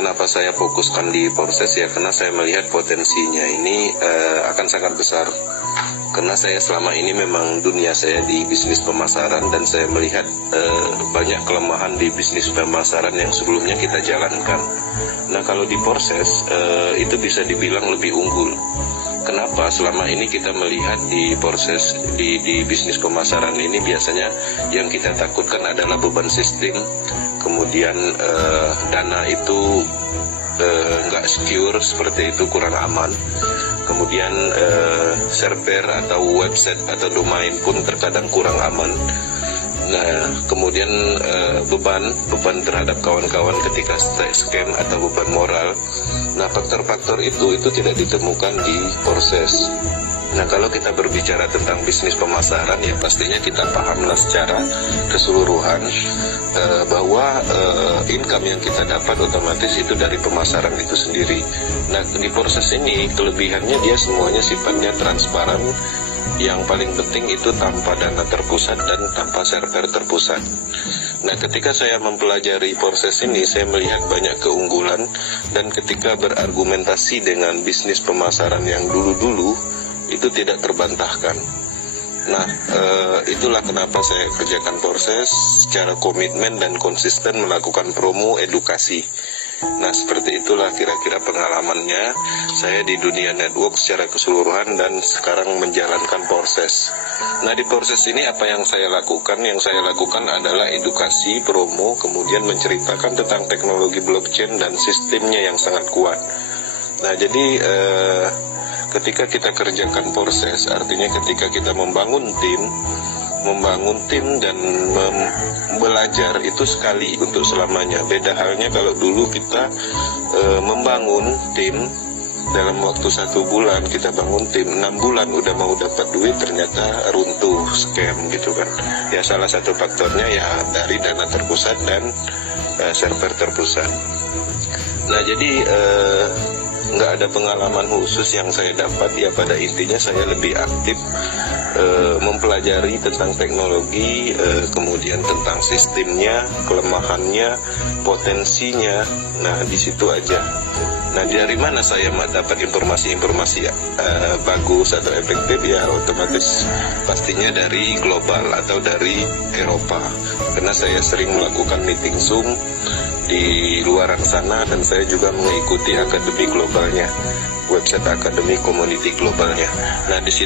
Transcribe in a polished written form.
Kenapa saya fokuskan di proses ya, karena saya melihat potensinya ini akan sangat besar. Karena saya selama ini memang dunia saya di bisnis pemasaran, dan saya melihat banyak kelemahan di bisnis pemasaran yang sebelumnya kita jalankan. Nah, kalau di proses itu bisa dibilang lebih unggul. Kenapa? Selama ini kita melihat di proses di bisnis pemasaran ini biasanya yang kita takutkan adalah beban sistem, kemudian dana itu nggak secure, seperti itu, kurang aman. Kemudian server atau website atau domain pun terkadang kurang aman. Nah, kemudian beban terhadap kawan-kawan ketika scam atau beban moral. Nah, faktor-faktor itu tidak ditemukan di proses. Nah, kalau kita berbicara tentang bisnis pemasaran, ya pastinya kita pahamlah secara keseluruhan bahwa income yang kita dapat otomatis itu dari pemasaran itu sendiri. Nah, di proses ini kelebihannya dia semuanya sifatnya transparan. Yang paling penting itu tanpa dana terpusat dan tanpa server terpusat. Nah, ketika saya mempelajari proses ini, saya melihat banyak keunggulan, dan ketika berargumentasi dengan bisnis pemasaran yang dulu-dulu, itu tidak terbantahkan. Nah, itulah kenapa saya kerjakan proses secara komitmen dan konsisten melakukan promo edukasi. Nah, seperti itulah kira-kira pengalamannya saya di dunia network secara keseluruhan dan sekarang menjalankan proses. Nah, di proses ini apa yang saya lakukan? Yang saya lakukan adalah edukasi, promo, kemudian menceritakan tentang teknologi blockchain dan sistemnya yang sangat kuat. Nah, jadi ketika kita kerjakan proses, artinya ketika kita membangun tim dan belajar itu sekali untuk selamanya. Beda halnya kalau dulu kita membangun tim dalam waktu 1 bulan, kita bangun tim 6 bulan udah mau dapat duit, ternyata runtuh, scam gitu kan. Ya, salah satu faktornya ya dari dana terpusat dan server terpusat. Nah, jadi nggak ada pengalaman khusus yang saya dapat, ya pada intinya saya lebih aktif mempelajari tentang teknologi, kemudian tentang sistemnya, kelemahannya, potensinya. Nah, di situ aja. Nah, dari mana saya dapat informasi-informasi bagus atau efektif? Ya, otomatis pastinya dari global atau dari Eropa, karena saya sering melakukan meeting Zoom di luar sana, dan saya juga mengikuti akademi globalnya, website akademi community globalnya. Nah, di situ